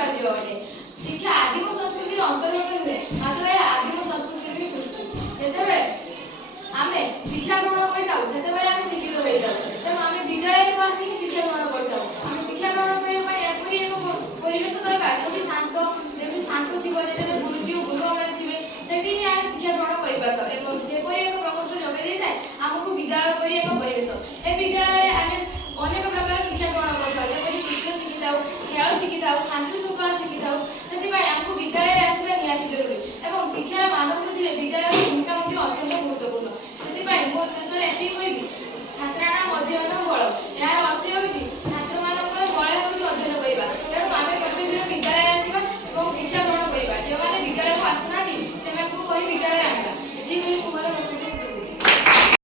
शिक्षा आदिम संस्कृति अंतर्गत हुए मात्र आदिम संस्कृति सृष्टि जेतेबेले आमे शिक्षा ग्रहण करताउ सेतेबेले आमे शिक्षित होइताउ तेणु आमे विद्यालय को आसी शिक्षा ग्रहण करताउ आमे शिक्षा ग्रहण करिया पय एपरि एक परिवेश दरकार जेति शांत थिबो जेते गुरुजी और गुरु माने थिबे सेति ही आमे शिक्षा ग्रहण करि परताउ एवं जेपरि एक प्रकोष्ठ जगै देताय हमकु विद्यालय परि एक परिवेश ए विद्यालय रे आमे अनेक प्रकार शिक्षा ग्रहण करताउ जेपरि चित्र शिखिताउ खेल शिखिताउ शांति शृंखला शिखिताउ सेति पय हमकु विद्यालय आसीबा निहाती जरूरी एवं शिक्षार मानव वृद्धि रे विद्यालय भूमिका मध्ये अत्यंत गुरुत्वपूर्ण सेति पय मो शेषरे एति कहिबि